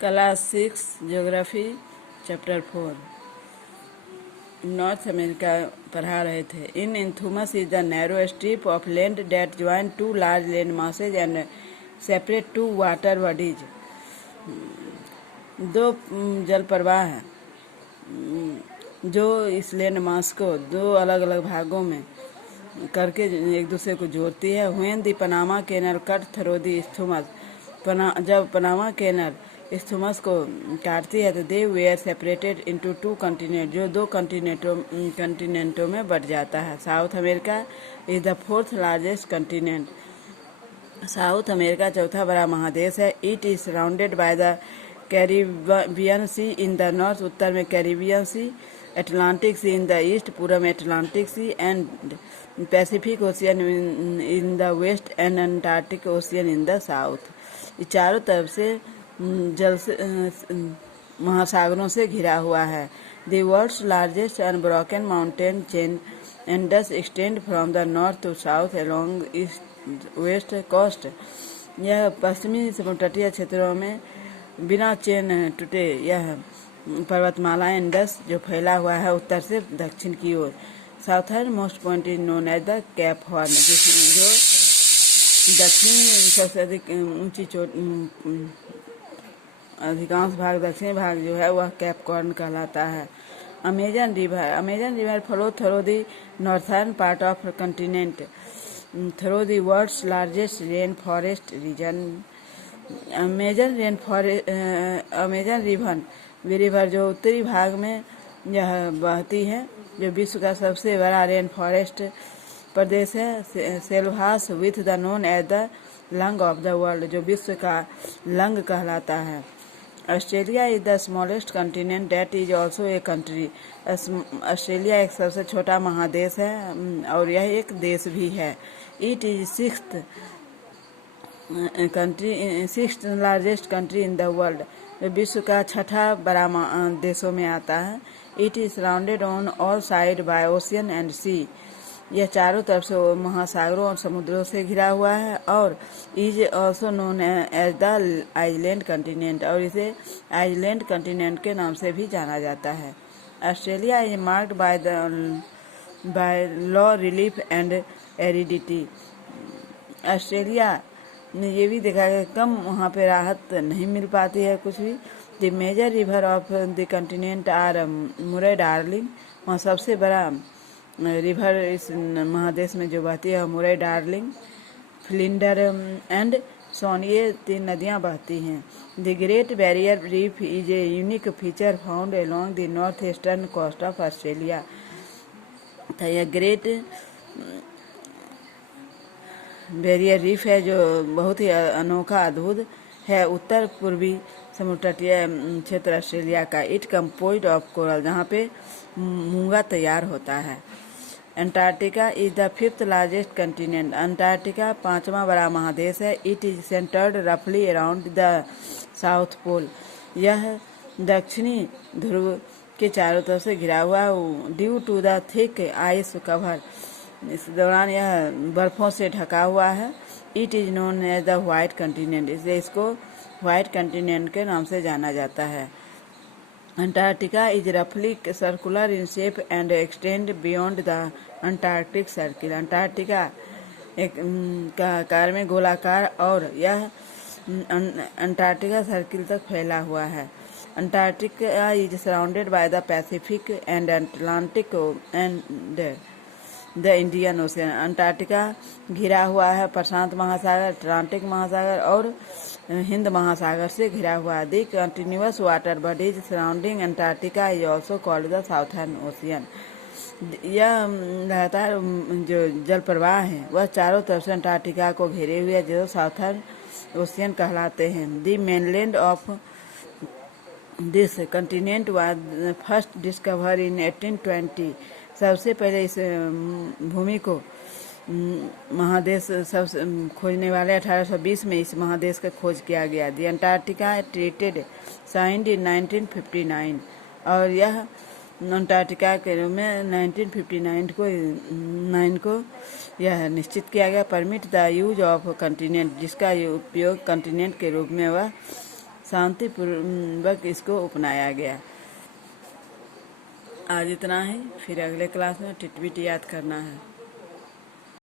Class 6 geography chapter 4 North America पढ़ा रहे थे। In isthmus is the narrow strip of land that join two large land masses and separate two water bodies. दो जल प्रवाह हैं जो इस लैंड मास को दो अलग अलग भागों में करके एक दूसरे को जोड़ती है। When the Panama canal cut through the isthmus, जब पनामा कैनल इस्थुमस को काटती है तो they were separated into two continent, जो दो कंटिनेंटों में बढ़ जाता है। South America is the fourth largest continent. South America चौथा बड़ा महादेश है। It is surrounded by the Caribbean sea in the north, उत्तर में Caribbean sea, Atlantic sea in the east, पूर्व में Atlantic sea, and Pacific Ocean in the west and Antarctic Ocean in the south. ये चारों तरफ से जल से महासागरों से घिरा हुआ है। The world's largest unbroken mountain chain and thus extend from the north to south along east west coast. यह पश्चिमी समुद्र क्षेत्रों में बिना चेन टूटे यह पर्वतमाला इंडस जो फैला हुआ है उत्तर से दक्षिण की ओर। Southernmost point is known as the Cape Horn, जो दक्षिणी सबसे अधिक ऊंची चोट, अधिकांश भाग दक्षिणी भाग जो है वह कैप हॉर्न कहलाता है। Amazon river flow through the northern part of continent through the world's largest rain forest region. Amazon river जो उत्तरी भाग में यह बहती है, जो विश्व का सबसे बड़ा रेन फॉरेस्ट प्रदेश है। Selvas with the known as the lung of the world, जो विश्व का लंग कहलाता है। Australia is the smallest continent that is also a country. Australia एक सबसे छोटा महादेश है और यह एक देश भी है। It is sixth largest country in the world, विश्व का छठा बड़ा देशों में आता है। It is surrounded on all side by ocean and sea. यह चारों तरफ से महासागरों और समुद्रों से घिरा हुआ है और is also known as the island continent, और इसे आइलैंड कंटिनेंट के नाम से भी जाना जाता है। Australia is marked by low relief and aridity. Australia ने ये भी देखा कि कम वहाँ पे राहत नहीं मिल पाती है कुछ भी। The major river of the continent are Murray Darling, वहाँ सबसे बड़ा रिवर इस महादेश में जो बहती है मुरे डार्लिंग, फ्लिंडर एंड सोन, ये तीन नदियाँ बहती हैं। The Great Barrier Reef is a unique feature found along the north eastern coast of Australia. तो यह ग्रेट बैरियर रीफ है जो बहुत ही अनोखा अद्भुत है उत्तर पूर्वी समुद्र तटीय क्षेत्र ऑस्ट्रेलिया का। इट कंपोज्ड ऑफ कोरल, जहाँ पे मूंगा तैयार होता है। Antarctica is the fifth largest continent. Antarctica पांचवा बड़ा महादेश है। इट इज सेंटर्ड रफली अराउंड द साउथ पोल। यह दक्षिणी ध्रुव के चारों तरफ से घिरा हुआ due to the thick ice cover, इस दौरान यह बर्फों से ढका हुआ है। It is known as the white continent, इसलिए इसको व्हाइट कंटिनेंट के नाम से जाना जाता है। अंटार्कटिका इज रफली circular in shape and extend beyond the Antarctic circle. Antarctica एक आकार में गोलाकार और यह अंटार्कटिका सर्किल तक फैला हुआ है। Antarctica is surrounded by the Pacific and Atlantic and the Indian ocean. Antarctica घिरा हुआ है प्रशांत महासागर, अटलांटिक महासागर और हिंद महासागर से घिरा हुआ है। The continuous water bodies surrounding Antarctica is also called the southern ocean. यह लगातार जो जल प्रवाह है वह चारों तरफ से अंटार्कटिका को घेरे हुए जो साउथर्न ओशियन कहलाते हैं। The mainland of this continent was first discover इन 1820। सबसे पहले इस भूमि को महादेश सब खोजने वाले 1820 में इस महादेश का खोज किया गया। दी अंटार्कटिका ट्रीटेड साइंड इन 1959, और यह अंटार्कटिका के रूप में 1959 को यह निश्चित किया गया। Permit the use of continent, जिसका उपयोग कंटिनेंट के रूप में वह शांतिपूर्वक इसको अपनाया गया। आज इतना ही, फिर अगले क्लास में टिटबिट याद करना है।